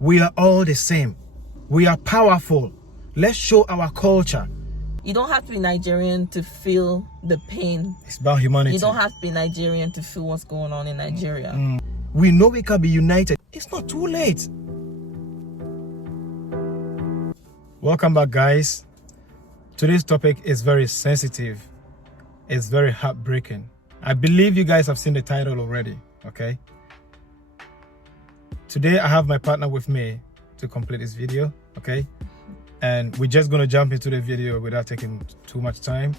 We are all the same. We are powerful. Let's show our culture. You don't have to be Nigerian to feel the pain. It's about humanity. You don't have to be Nigerian to feel what's going on in Nigeria. We know we can be united. It's not too late. Welcome back, guys. Today's topic is very sensitive. It's very heartbreaking. I believe you guys have seen the title already, okay? Today I have my partner with me to complete this video, okay? And we're just gonna jump into the video without taking too much time,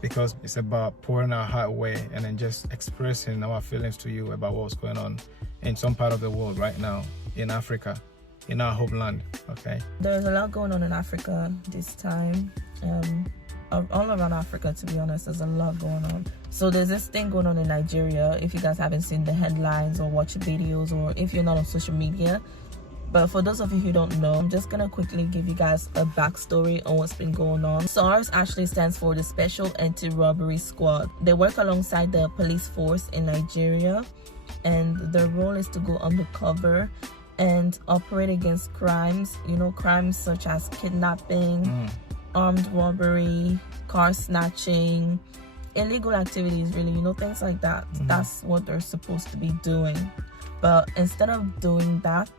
because it's about pouring our heart away and then just expressing our feelings to you about what's going on in some part of the world right now, in Africa, in our homeland, okay? There's a lot going on in Africa this time. All around Africa, to be honest, there's a lot going on. So there's this thing going on in Nigeria. If you guys haven't seen the headlines or watched videos, or if you're not on social media, but for those of you who don't know, I'm just gonna quickly give you guys a backstory on what's been going on. Sars actually stands for the Special Anti-Robbery Squad. They work alongside the police force in Nigeria, and their role is to go undercover and operate against crimes, crimes such as kidnapping, armed robbery, car snatching, illegal activities, really, things like that. That's what they're supposed to be doing. But instead of doing that,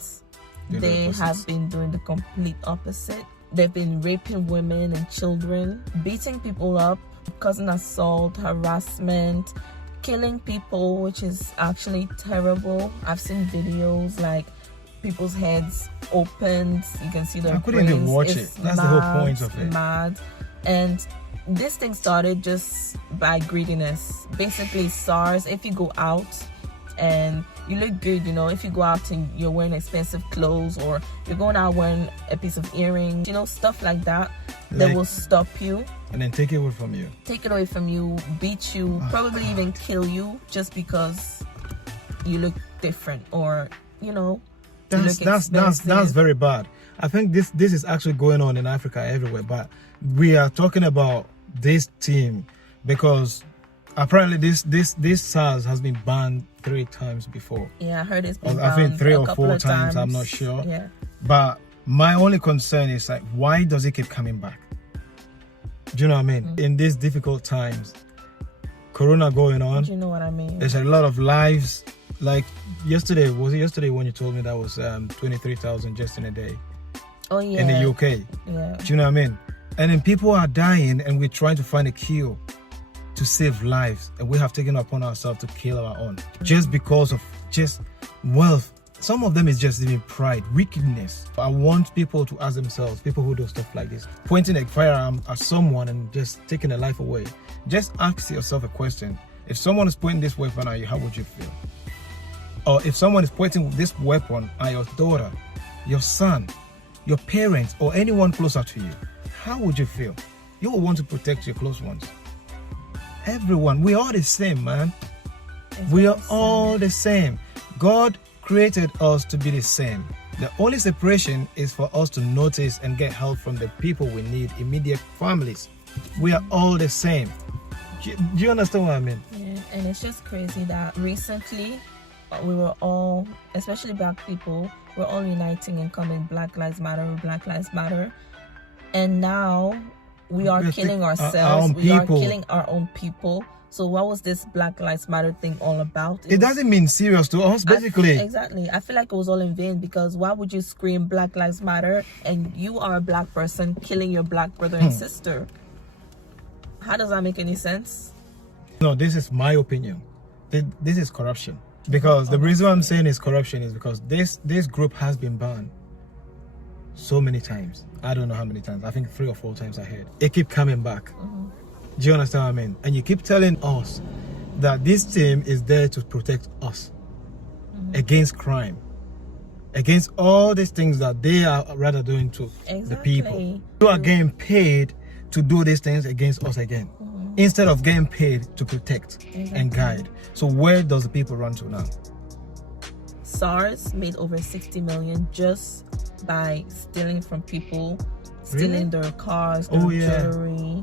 they have been doing the complete opposite. They've been raping women and children, beating people up, causing assault, harassment, killing people, which is actually terrible. I've seen videos like people's heads opened, you can see their brains. I couldn't even watch it. That's the whole point of it. Mad. And this thing started just by greediness. Basically, SARS, if you go out and you look good, if you go out and you're wearing expensive clothes, or you're going out wearing a piece of earring, stuff like that, they will stop you and then take it away from you. Take it away from you, beat you, probably even kill you just because you look different, or that's very bad. I think this is actually going on in Africa everywhere, but we are talking about this team because apparently this SARS has been banned 3 times before. Yeah, I heard it's been I think 3 or 4 times. I'm not sure. Yeah. But my only concern is, like, why does it keep coming back? Do you know what I mean? In these difficult times, Corona going on. Do you know what I mean? There's a lot of lives. Like yesterday, was it yesterday when you told me that was 23,000 just in a day? Oh yeah. In the UK. Yeah. Do you know what I mean? And then people are dying, and we're trying to find a cure to save lives, and we have taken upon ourselves to kill our own just because of just wealth. Some of them is just even pride, wickedness. I want people to ask themselves, people who do stuff like this, pointing a firearm at someone and just taking a life away. Just ask yourself a question. If someone is pointing this weapon at you, how would you feel? Or if someone is pointing this weapon at your daughter, your son, your parents, or anyone closer to you, how would you feel? You will want to protect your close ones. Everyone, we are the same, man. We are all the same. God created us to be the same. The only separation is for us to notice and get help from the people we need, immediate families. We are all the same. Do you understand what I mean? Yeah, and it's just crazy that recently we were all, especially black people, we're all uniting and coming Black Lives Matter, Black Lives Matter. And now we are killing ourselves. We are killing our own people. So what was this Black Lives Matter thing all about? It doesn't mean serious to us, basically. Exactly. I feel like it was all in vain, because why would you scream Black Lives Matter and you are a black person killing your black brother and sister? How does that make any sense? No, this is my opinion. This is corruption. Because the reason I'm saying it's corruption is because this group has been banned so many times. I don't know how many times. I think 3 or 4 times I heard. It keep coming back. Do you understand what I mean? And you keep telling us that this team is there to protect us against crime, against all these things that they are rather doing to the people. You are getting paid to do these things against us again, instead of getting paid to protect and guide. So where does the people run to now? SARS made over 60 million just by stealing from people, stealing their cars, their jewelry,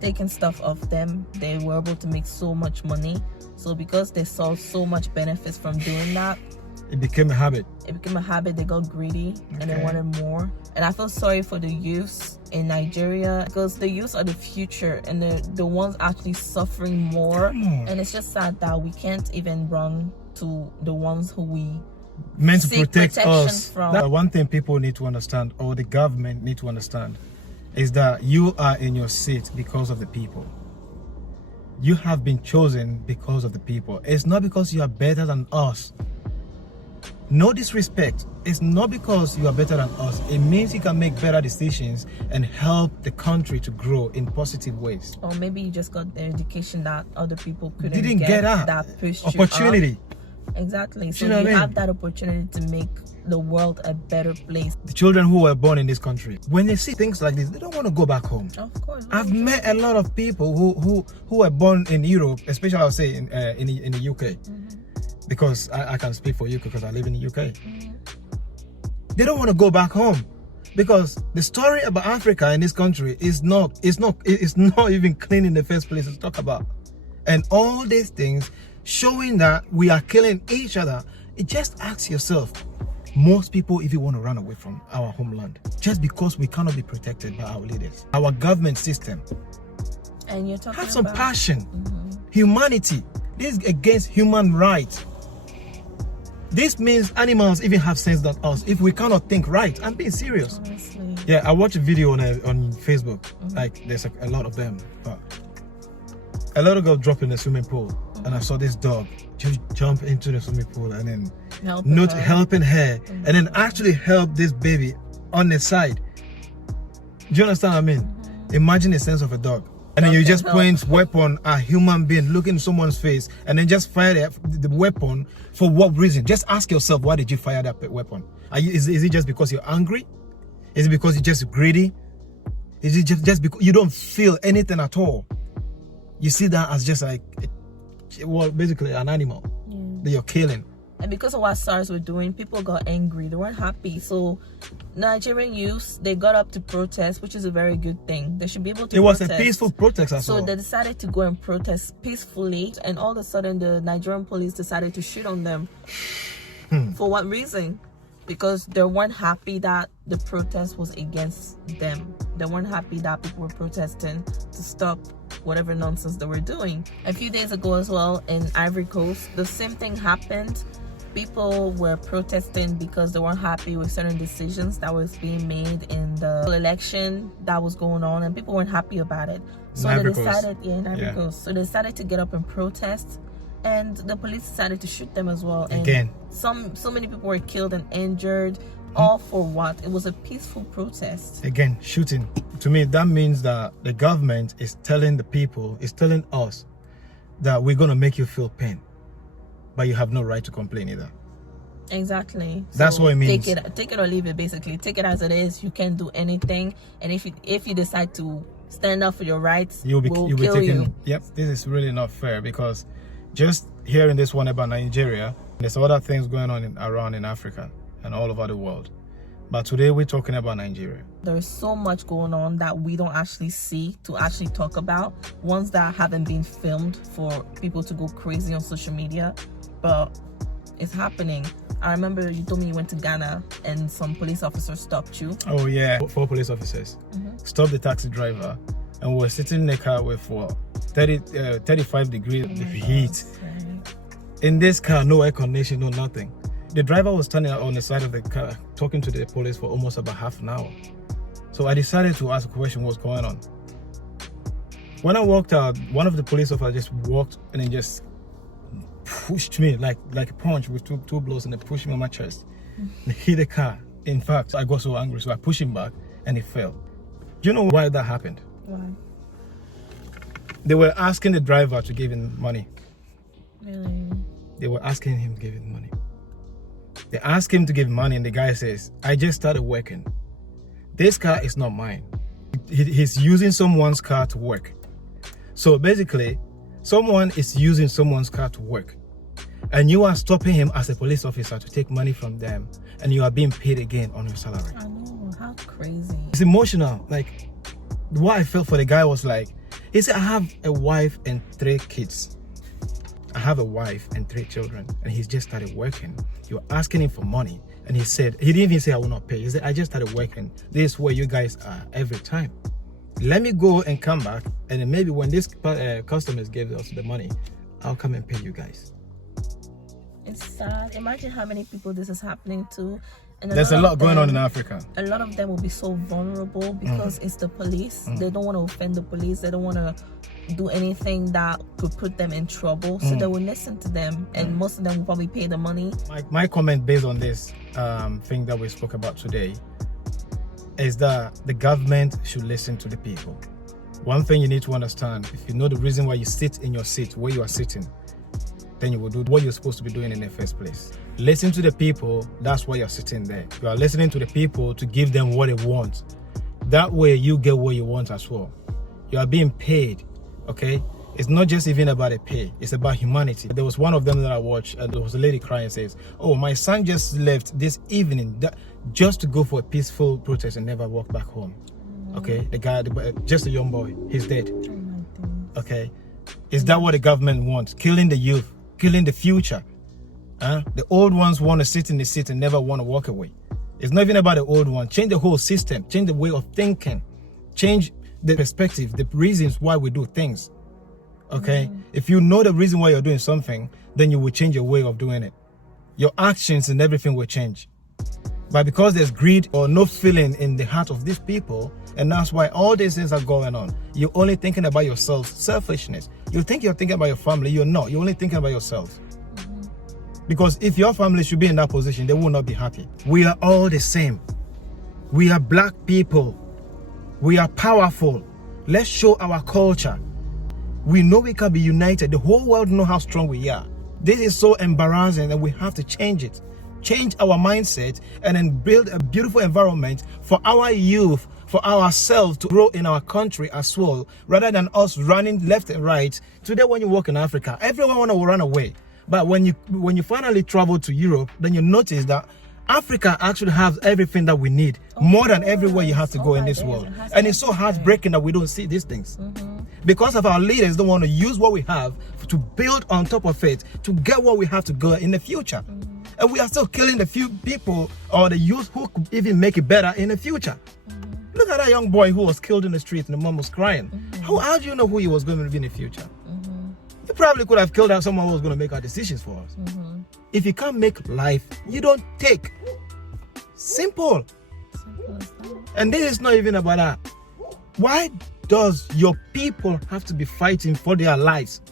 taking stuff off them. They were able to make so much money. So because they saw so much benefits from doing that, It became a habit. It became a habit. They got greedy and they wanted more. And I feel sorry for the youths in Nigeria, because the youths are the future and the ones actually suffering more. And it's just sad that we can't even run to the ones who we meant to protect us from. That one thing people need to understand, or the government need to understand, is that you are in your seat because of the people. You have been chosen because of the people. It's not because you are better than us. No disrespect. It's not because you are better than us. It means you can make better decisions and help the country to grow in positive ways. Or maybe you just got the education that other people couldn't get that pushed opportunity. You up. Exactly. So you have that opportunity to make the world a better place. The children who were born in this country, when they see things like this, they don't want to go back home. Of course. I've met a lot of people who were born in Europe, especially I would say in the UK. Because I can speak for UK because I live in the UK. They don't want to go back home because the story about Africa in this country is not even clean in the first place to talk about. And all these things showing that we are killing each other. It just ask yourself, most people even want to run away from our homeland just because we cannot be protected by our leaders, our government system. And you're talking have some passion, humanity. This is against human rights. This means animals even have sense than us. If we cannot think right, I'm being serious. Honestly. Yeah, I watched a video on Facebook. Like there's a lot of them. But a lot of girls drop in the swimming pool, and I saw this dog just jump into the swimming pool and then helping her, and then actually help this baby on the side. Do you understand what I mean? Imagine the sense of a dog. And then you just point weapon at a human being, look in someone's face, and then just fire the weapon. For what reason? Just ask yourself, why did you fire that weapon? Is it just because you're angry? Is it because you're just greedy? Is it just because you don't feel anything at all? You see that as just like, well, basically an animal that you're killing. And because of what SARS were doing, people got angry. They weren't happy. So Nigerian youths, they got up to protest, which is a very good thing. They should be able to protest. It was a peaceful protest as well. So they decided to go and protest peacefully. And all of a sudden, the Nigerian police decided to shoot on them. For what reason? Because they weren't happy that the protest was against them. They weren't happy that people were protesting to stop whatever nonsense they were doing. A few days ago as well in Ivory Coast, the same thing happened. People were protesting because they weren't happy with certain decisions that was being made in the election that was going on, and people weren't happy about it. So they decided, in Ivory Coast. So they decided to get up and protest, and the police decided to shoot them as well. And again, so many people were killed and injured. All for what? It was a peaceful protest. Again, shooting. To me, that means that the government is telling the people, is telling us that we're gonna make you feel pain, but you have no right to complain either. Exactly. That's so what it means. Take it or leave it. Basically, take it as it is. You can't do anything, and if you decide to stand up for your rights, you'll be taken. Yep, this is really not fair, because just hearing this one about Nigeria, there's other things going on around in Africa and all over the world. But today we're talking about Nigeria. There's so much going on that we don't actually see to actually talk about. Ones that haven't been filmed for people to go crazy on social media. But it's happening. I remember you told me you went to Ghana and some police officers stopped you. Oh yeah, 4 police officers stopped the taxi driver, and we were sitting in the car with 35 degrees heat. In this car, no air conditioning, no nothing. The driver was standing on the side of the car talking to the police for almost about half an hour. So I decided to ask a question, what's going on. When I walked out, one of the police officers just walked and then just pushed me like a punch with two blows, and they pushed me on my chest. They hit the car. In fact, I got so angry, so I pushed him back and he fell. Do you know why that happened? Why? They were asking the driver to give him money. Really? They were asking him to give him money. They asked him to give money, and the guy says, I just started working. This car is not mine. He's using someone's car to work. So basically, someone is using someone's car to work, and you are stopping him as a police officer to take money from them, and you are being paid again on your salary. I know, how crazy. It's emotional. Like, what I felt for the guy was like, he said, I have a wife and 3 kids. I have a wife and 3 children, and he's just started working. You're asking him for money, and he didn't even say I will not pay. He said, I just started working. This is where you guys are every time. Let me go and come back, and then maybe when these customers give us the money, I'll come and pay you guys. It's sad. Imagine how many people this is happening to. And there's a lot going on in Africa. A lot of them will be so vulnerable because it's the police. They don't want to offend the police. They don't want to do anything that could put them in trouble. So they will listen to them, and most of them will probably pay the money. My comment based on this thing that we spoke about today is that the government should listen to the people. One thing you need to understand, if you know the reason why you sit in your seat where you are sitting, then you will do what you're supposed to be doing in the first place. Listen to the people, that's why you're sitting there. You are listening to the people to give them what they want. That way you get what you want as well. You are being paid, okay? It's not just even about a pay, it's about humanity. There was one of them that I watched, and there was a lady crying and says, oh, my son just left this evening just to go for a peaceful protest and never walk back home. Okay, the guy, just a young boy, he's dead. Okay, is that what the government wants? Killing the youth, killing the future. The old ones want to sit in the seat and never want to walk away. It's not even about the old one. Change the whole system, change the way of thinking, change the perspective, the reasons why we do things. Okay, if you know the reason why you're doing something, then you will change your way of doing it. Your actions and everything will change. But because there's greed or no feeling in the heart of these people, and that's why all these things are going on. You're only thinking about yourself, selfishness. You think you're thinking about your family, you're not. You're only thinking about yourself. Because if your family should be in that position, they will not be happy. We are all the same. We are black people. We are powerful. Let's show our culture. We know we can be united. The whole world knows how strong we are. This is so embarrassing, and we have to change it. Change our mindset and then build a beautiful environment for our youth, for ourselves to grow in our country as well, rather than us running left and right. Today when you walk in Africa, everyone want to run away. But when you finally travel to Europe, then you notice that Africa actually has everything that we need, more than everywhere you have to go in this world. And it's so heartbreaking that we don't see these things. Because of our leaders don't want to use what we have to build on top of it, to get what we have to go in the future. And we are still killing the few people or the youth who could even make it better in the future. Look at that young boy who was killed in the street and the mom was crying. How do you know who he was going to be in the future? You probably could have killed someone who was going to make our decisions for us. If you can't make life, you don't take. Simple. And this is not even about that. Why does your people have to be fighting for their lives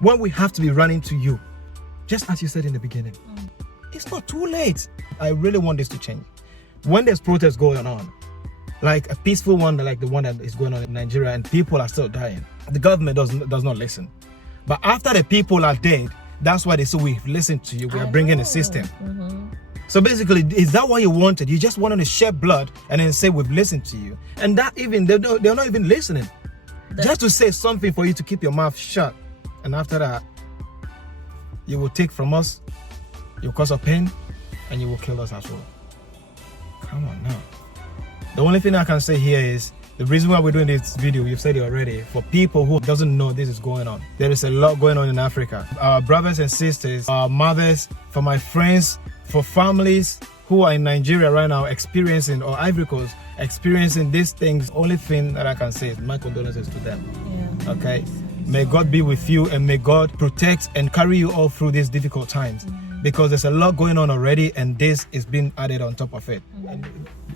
when we have to be running to you? Just as you said in the beginning. It's not too late. I really want this to change. When there's protests going on, like a peaceful one, like the one that is going on in Nigeria, and people are still dying, the government does not listen. But after the people are dead, that's why they say we've listened to you. We are bringing a system. So basically, is that what you wanted? You just wanted to shed blood and then say we've listened to you, and that even they're not even listening. Just to say something for you to keep your mouth shut, and after that, you will take from us. You'll cause us pain, and you will kill us as well. Come on now. The only thing I can say here is the reason why we're doing this video, you've said it already, for people who doesn't know this is going on. There is a lot going on in Africa. Our brothers and sisters, our mothers, for my friends, for families who are in Nigeria right now experiencing, or Ivory Coast experiencing these things, only thing that I can say is my condolences to them. Okay? May God be with you, and may God protect and carry you all through these difficult times. Because there's a lot going on already, and this is being added on top of it.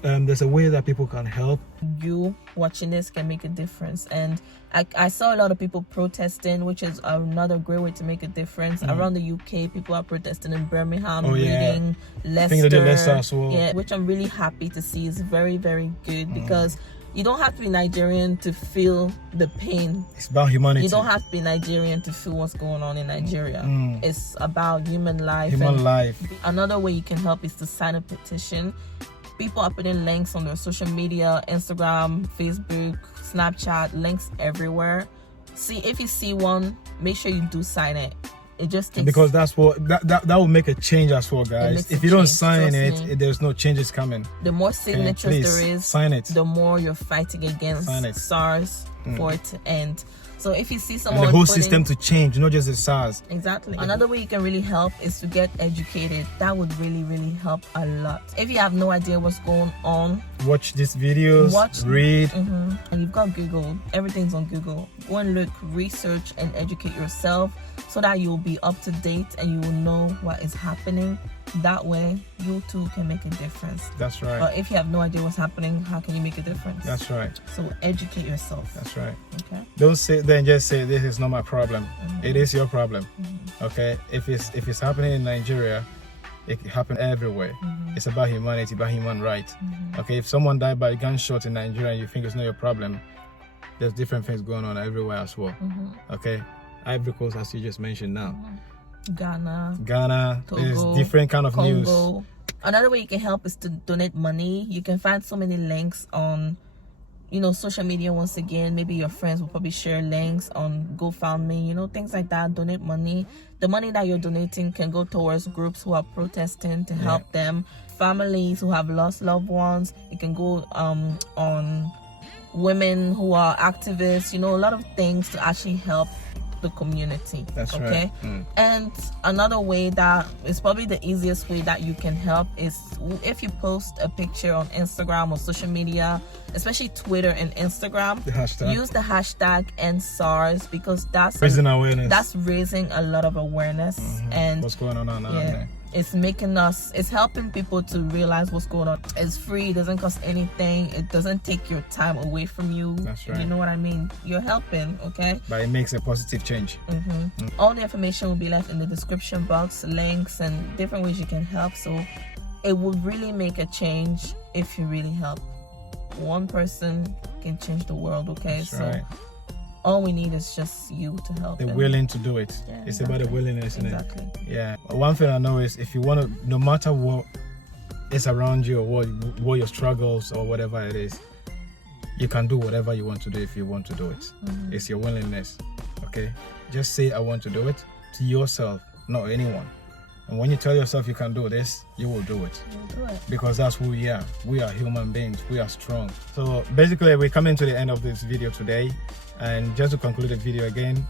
There's a way that people can help. You watching this can make a difference, and I saw a lot of people protesting, which is another great way to make a difference. Around the UK, people are protesting in Birmingham, Reading, Leicester. I think they did Leicester as well. Yeah, which I'm really happy to see. Is very, very good, because you don't have to be Nigerian to feel the pain. It's about humanity. You don't have to be Nigerian to feel what's going on in Nigeria. It's about human life. Another way you can help is to sign a petition. People are putting links on their social media, Instagram, Facebook, Snapchat, links everywhere. See, if you see one, make sure you do sign it. It just takes, because that's what that will make a change as well, guys. If you don't sign it, there's no changes coming. The more signatures there is, sign it. The more you're fighting against SARS for it to end. So if you see And someone the whole putting- system to change, not just the SARS. Exactly. Another way you can really help is to get educated. That would really, really help a lot. If you have no idea what's going on, Watch these videos, read. And you've got Google. Everything's on Google. Go and look, research, and educate yourself so that you'll be up to date and you will know what is happening. That way, you too can make a difference. That's right. But if you have no idea what's happening, how can you make a difference? That's right. So educate yourself. That's right. Okay. Don't sit there and just say this is not my problem. It is your problem. Okay. If it's happening in Nigeria, it can happen everywhere. It's about humanity, about human rights. Okay. If someone died by a gunshot in Nigeria and you think it's not your problem, there's different things going on everywhere as well. Okay. Ivory Coast, as you just mentioned now. Ghana, Togo, there's different kind of Congo. news. Another way you can help is to donate money. You can find so many links on, social media. Once again, maybe your friends will probably share links on GoFundMe, things like that. Donate money. The money that you're donating can go towards groups who are protesting to help them. Families who have lost loved ones. It can go on women who are activists. A lot of things to actually help the community. That's okay? right. And another way that is probably the easiest way that you can help is if you post a picture on Instagram or social media, especially Twitter and Instagram, The hashtag. use the hashtag #SARS because that's Raising awareness. that's raising a lot of awareness and What's going on now? yeah, it's helping people to realize what's going on. It's free, it doesn't cost anything, it doesn't take your time away from you. That's right. You know what I mean? You're helping, okay? But it makes a positive change. All the information will be left in the description box, links and different ways you can help. So it will really make a change if you really help. One person can change the world, okay? That's So right. all we need is just you to help. They're and- willing to do it. Yeah, It's about the willingness, isn't it? Exactly. Yeah. One thing I know is if you want to, no matter what is around you or what your struggles or whatever it is, you can do whatever you want to do if you want to do it. It's your willingness. Okay. Just say I want to do it to yourself, not anyone. And when you tell yourself you can do this, you will do it. You'll do it. Because that's who we are. We are human beings. We are strong. So basically, we're coming to the end of this video today. And just to conclude the video again,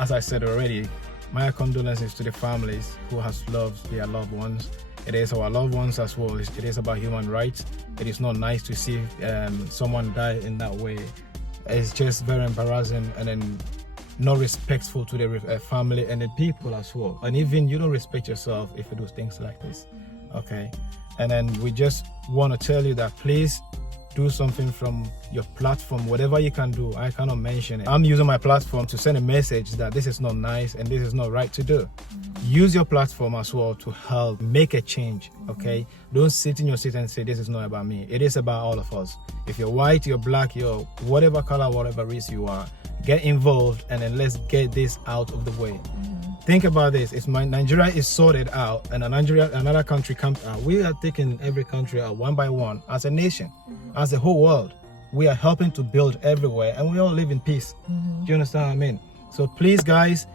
as I said already, my condolences to the families who has lost their loved ones. It is our loved ones as well. It is about human rights. It is not nice to see someone die in that way. It's just very embarrassing and then not respectful to the family and the people as well. And even you don't respect yourself if you do things like this. Okay. And then we just want to tell you that please do something from your platform, whatever you can do. I cannot mention it. I'm using my platform to send a message that this is not nice and this is not right to do. Use your platform as well to help make a change. Okay. Don't sit in your seat and say this is not about me. It is about all of us. If you're white, you're black, you're whatever color, whatever race you are, get involved and then let's get this out of the way. Think about this. If Nigeria is sorted out and another country comes out, we are taking every country out one by one as a nation, as the whole world. We are helping to build everywhere and we all live in peace. Do you understand what I mean? So please, guys,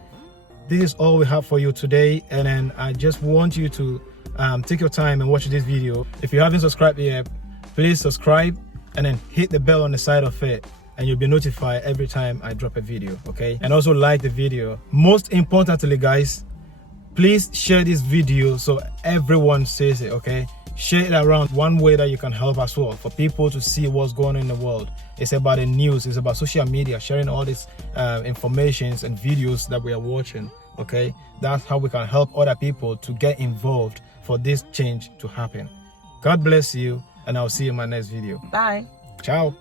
this is all we have for you today. And then I just want you to take your time and watch this video. If you haven't subscribed yet, please subscribe and then hit the bell on the side of it. And you'll be notified every time I drop a video, okay? And also like the video. Most importantly, guys, please share this video so everyone sees it, okay? Share it around. One way that you can help as well for people to see what's going on in the world. It's about the news, it's about social media, sharing all these informations and videos that we are watching, okay? That's how we can help other people to get involved for this change to happen. God bless you, and I'll see you in my next video. Bye. Ciao.